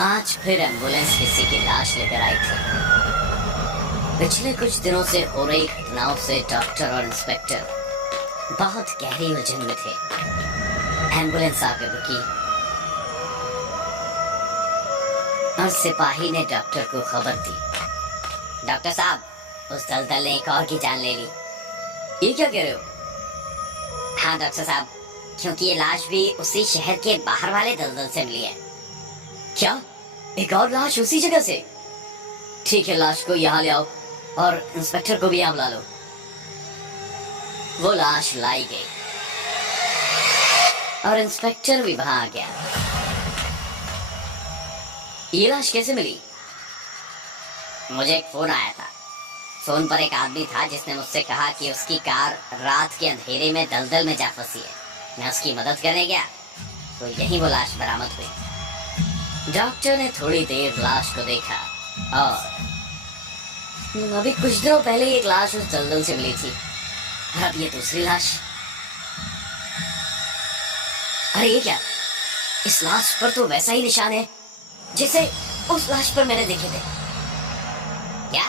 आज फिर एम्बुलेंस किसी की लाश लेकर आई थी। पिछले कुछ दिनों से हो रही घटनाओं से डॉक्टर और इंस्पेक्टर बहुत गहरी उलझन में थे। एम्बुलेंस आकर रुकी और सिपाही ने डॉक्टर को खबर दी। डॉक्टर साहब, उस दलदल ने एक और की जान ले ली। ये क्या कह रहे हो? हाँ डॉक्टर साहब, क्योंकि ये लाश भी उसी शहर के बाहर वाले दलदल से मिली है। क्या? एक और लाश उसी जगह से? ठीक है, लाश को यहाँ ले आओ और इंस्पेक्टर को भी यहाँ बुला लो। वो लाश लाई गई और इंस्पेक्टर भी वहां आ गया। ये लाश कैसे मिली? मुझे एक फोन आया था। फोन पर एक आदमी था जिसने मुझसे कहा कि उसकी कार रात के अंधेरे में दलदल में जा फंसी है। मैं उसकी मदद करने गया तो यही वो लाश बरामद हुई। डॉक्टर ने थोड़ी देर लाश को देखा और अभी कुछ दिनों पहले एक लाश उस दलदल से मिली थी और अब ये दूसरी लाश। अरे ये क्या? इस लाश पर तो वैसा ही निशान है जैसे उस लाश पर मैंने देखे थे। क्या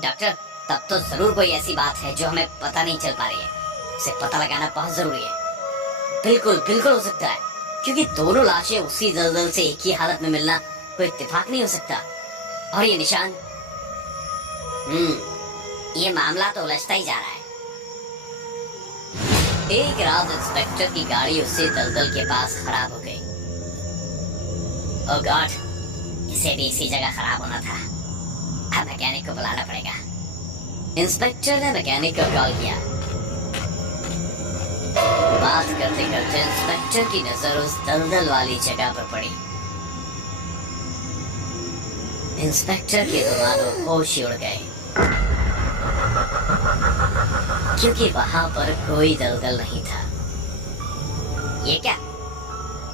डॉक्टर, तब तो जरूर कोई ऐसी बात है जो हमें पता नहीं चल पा रही है। उसे पता लगाना बहुत जरूरी है। बिल्कुल बिल्कुल हो सकता है, क्योंकि दोनों लाशें उसी दलदल से एक ही हालत में मिलना कोई इत्तेफाक नहीं हो सकता। और ये निशान, ये मामला तो उलझता ही जा रहा है। एक रात इंस्पेक्टर की गाड़ी उसी दलदल के पास खराब हो गई। ओह गॉड, इसे भी इसी जगह खराब होना था। अब मैकेनिक को बुलाना पड़ेगा। इंस्पेक्टर ने मैकेनिक को कॉल किया। बात करते करते इंस्पेक्टर की नजर उस दलदल वाली जगह पर पड़ी। इंस्पेक्टर के दोनों होश उड़ गए, क्योंकि वहां पर कोई दलदल नहीं था। ये क्या?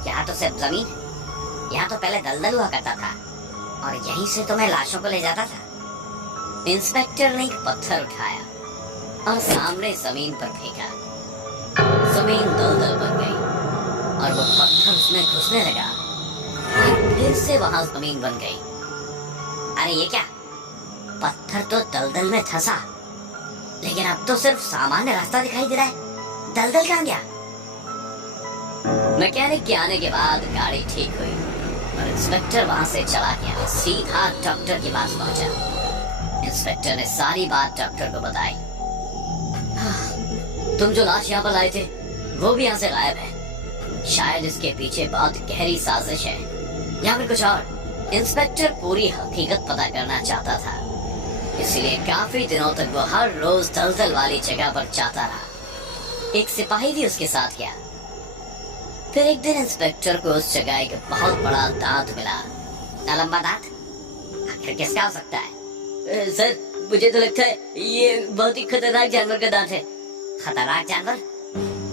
यहाँ तो सिर्फ जमीन है। यहाँ तो पहले दलदल हुआ करता था और यहीं से तो मैं लाशों को ले जाता था। इंस्पेक्टर ने एक पत्थर उठाया और सामने जमीन पर फेंका। जमीन दलदल बन गई और वो पत्थर उसमें घुसने लगा और फिर से वहां जमीन बन गई। अरे ये क्या? पत्थर तो दलदल में धंसा, लेकिन अब तो सिर्फ सामान्य रास्ता दिखाई दे रहा है। दलदल कहाँ गया? मैकेनिक के आने के बाद गाड़ी ठीक हुई और इंस्पेक्टर वहां से चला गया। सीधा डॉक्टर के पास पहुंचा। इंस्पेक्टर ने सारी बात डॉक्टर को बताई। तुम जो लाश यहाँ पर लाए थे वो भी यहाँ से गायब है। शायद इसके पीछे बहुत गहरी साजिश है या फिर कुछ और। इंस्पेक्टर पूरी हकीकत पता करना चाहता था, इसलिए काफी दिनों तक वो हर रोज दलदल वाली जगह पर जाता रहा। एक सिपाही भी उसके साथ गया। फिर एक दिन इंस्पेक्टर को उस जगह एक बहुत बड़ा दांत मिला। लंबा दांत? आखिर किसका हो सकता है? सर, मुझे तो लगता है ये बहुत ही खतरनाक जानवर का दांत है। खतरनाक जानवर?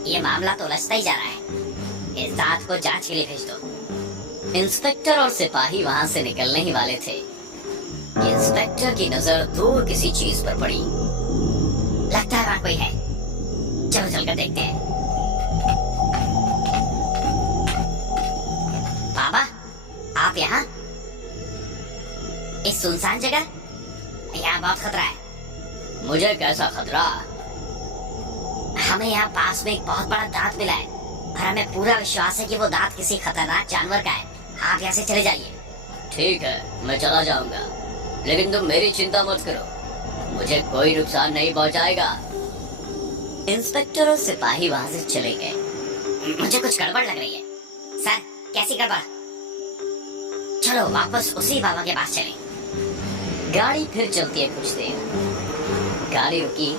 ये मामला तो उलझता ही जा रहा है। इस दांत को जांच के लिए भेज दो। इंस्पेक्टर और सिपाही वहां से निकलने ही वाले थे कि इंस्पेक्टर की नजर दूर किसी चीज पर पड़ी। लगता है वहां कोई है। चलो चलकर देखते हैं। बाबा, आप यहाँ इस सुनसान जगह? यहाँ बहुत खतरा है। मुझे कैसा खतरा? हमें यहाँ पास में एक बहुत बड़ा दांत मिला है और हमें पूरा विश्वास है कि वो दांत किसी खतरनाक जानवर का है। आप यहाँ से चले जाइए। ठीक है, मैं चला जाऊंगा, लेकिन तुम मेरी चिंता मत करो, मुझे कोई नुकसान नहीं पहुंचाएगा। इंस्पेक्टर और सिपाही वहां से चले गए। मुझे कुछ गड़बड़ लग रही है। सर, कैसी गड़बड़? चलो वापस उसी बाबा के पास चलें। गाड़ी फिर चलती है कुछ देर। गाड़ी रुकी,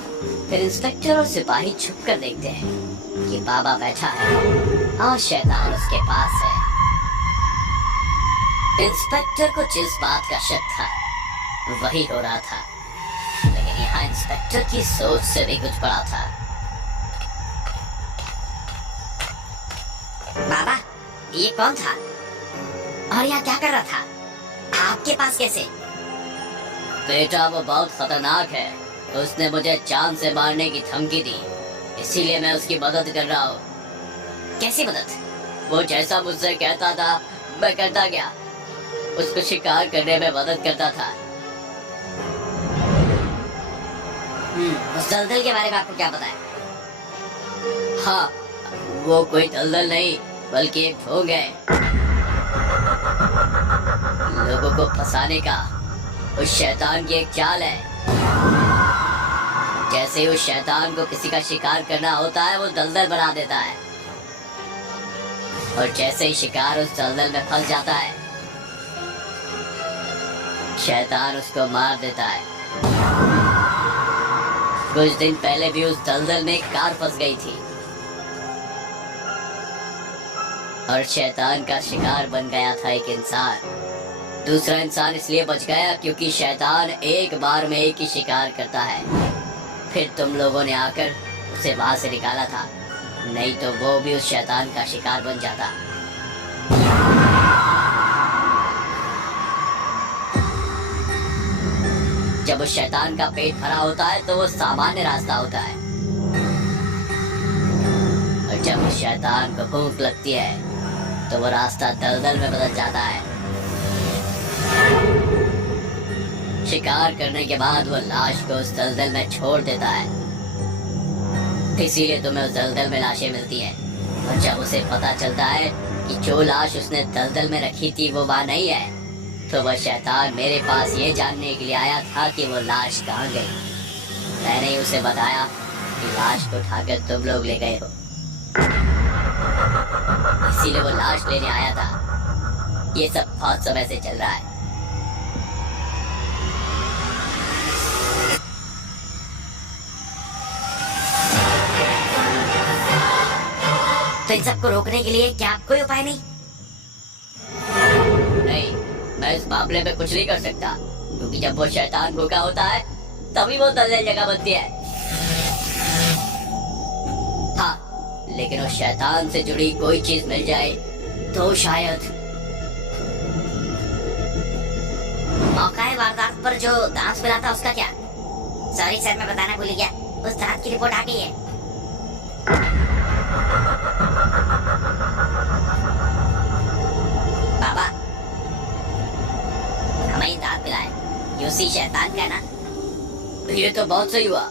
फिर इंस्पेक्टर और सिपाही छुप कर देखते हैं कि बाबा बैठा है और शैतान उसके पास है। इंस्पेक्टर को जिस बात का शक था वही हो रहा था, लेकिन यहाँ इंस्पेक्टर की सोच से भी कुछ बड़ा था। बाबा, ये कौन था और यहाँ क्या कर रहा था? आपके पास कैसे? बेटा, वो बहुत खतरनाक है। उसने मुझे जान से मारने की धमकी दी, इसीलिए मैं उसकी मदद कर रहा हूँ। कैसी मदद? वो जैसा मुझसे कहता था मैं करता गया। उसको शिकार करने में मदद करता था। उस दलदल के बारे में आपको क्या पता है? हाँ, वो कोई दलदल नहीं बल्कि एक ढोंग है, लोगों को फंसाने का उस शैतान की एक चाल है। जैसे ही उस शैतान को किसी का शिकार करना होता है, वो दलदल बना देता है, और जैसे ही शिकार उस दलदल में फंस जाता है, शैतान उसको मार देता है। कुछ दिन पहले भी उस दलदल में एक कार फंस गई थी और शैतान का शिकार बन गया था एक इंसान। दूसरा इंसान इसलिए बच गया क्योंकि शैतान एक बार में एक ही शिकार करता है। फिर तुम लोगों ने आकर उसे वहां से निकाला था, नहीं तो वो भी उस शैतान का शिकार बन जाता। जब उस शैतान का पेट भरा होता है तो वो सामान्य रास्ता होता है, और जब उस शैतान को भूख लगती है तो वो रास्ता दलदल में बदल जाता है। शिकार करने के बाद वो लाश को उस दलदल में छोड़ देता है, इसीलिए तुम्हें उस दलदल में लाशें मिलती हैं। और जब उसे पता चलता है कि जो लाश उसने दलदल में रखी थी वो वहां नहीं है, तो वह शैतान मेरे पास ये जानने के लिए आया था कि वो लाश कहाँ गई। मैंने ही उसे बताया कि लाश को उठाकर तुम लोग ले गए हो, इसीलिए वो लाश लेने आया था। ये सब बहुत समय से चल रहा है। तो इन सबको रोकने के लिए क्या कोई उपाय नहीं? नहीं, मैं इस मामले में कुछ नहीं कर सकता, क्योंकि जब वो शैतान भूखा होता है तभी वो दलदल जगह बनती है। हाँ, लेकिन उस शैतान से जुड़ी कोई चीज मिल जाए तो शायद। मौका वारदात पर जो दांत मिला था उसका क्या? सॉरी सर, मैं बताना भूल गया, उस दांत की रिपोर्ट आ गई है। बाबा, हमें दांत मिलाए, ये उसी शैतान का ना? ये तो बहुत सही हुआ,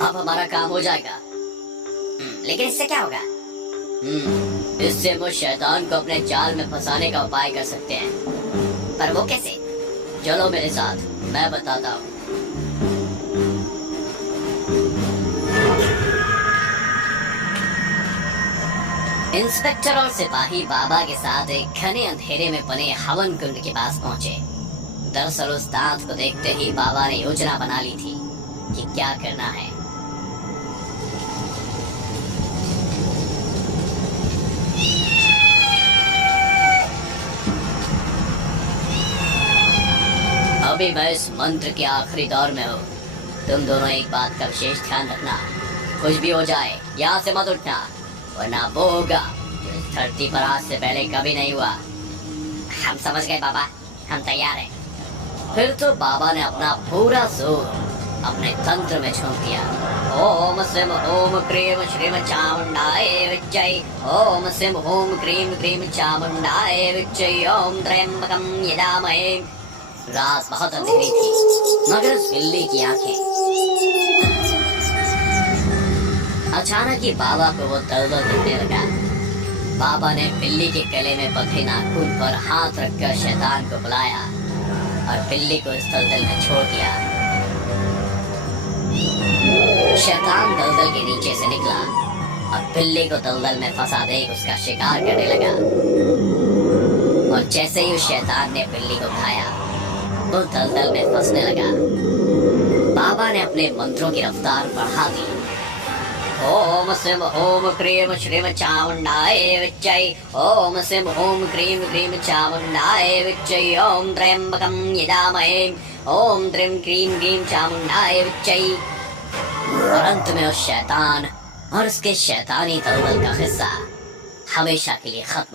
अब हमारा काम हो जाएगा। लेकिन इससे क्या होगा? इससे वो शैतान को अपने जाल में फंसाने का उपाय कर सकते हैं। पर वो कैसे? चलो मेरे साथ, मैं बताता हूँ। इंस्पेक्टर और सिपाही बाबा के साथ एक घने अंधेरे में बने हवन कुंड के पास पहुंचे। दरअसल उस दांत को देखते ही बाबा ने योजना बना ली थी कि क्या करना है। अभी मैं इस मंत्र के आखिरी दौर में हूँ। तुम दोनों एक बात का विशेष ध्यान रखना, कुछ भी हो जाए यहाँ से मत उठना, वरना वो होगा जो इस धरती पर आज से पहले कभी नहीं हुआ। हम समझ गए बाबा, हम तैयार हैं। फिर तो बाबा ने अपना पूरा जोर अपने तंत्र में झोंक दिया। ओम सिम ओम क्रीम श्रीम चामुंडाय विच्चै, ओम सिम ओम क्रीम क्रीम चामुंडाय विच्चै, ओम त्र्यंबकम यजामहे। रात बहुत अंधेरी थी, मगर उस बिल्ली की आंखें। अचानक ही बाबा को वो दलदल दिखने लगा। बाबा ने बिल्ली के गले में बंधे नाखून पर हाथ रखकर शैतान को बुलाया और बिल्ली को इस दलदल में छोड़ दिया। शैतान दलदल के नीचे से निकला और बिल्ली को दलदल में फंसा देकर उसका शिकार करने लगा। और जैसे ही उस शैतान ने बिल्ली को खाया, वो दलदल में फंसने लगा। बाबा ने अपने मंत्रों की रफ्तार बढ़ा दी। ओम सिम ओम क्रीम श्रीम चामुंडाय विच्चै, ओम सिम ओम क्रीम क्रीम चामुंडाय विच्चै, ओम त्र्यंबकम यजामहे, ओम त्रिम क्रीम क्रीम चामुंडाय विच्चै। और अंत में उस शैतान और उसके शैतानी दलदल का हिस्सा हमेशा के लिए खत्म।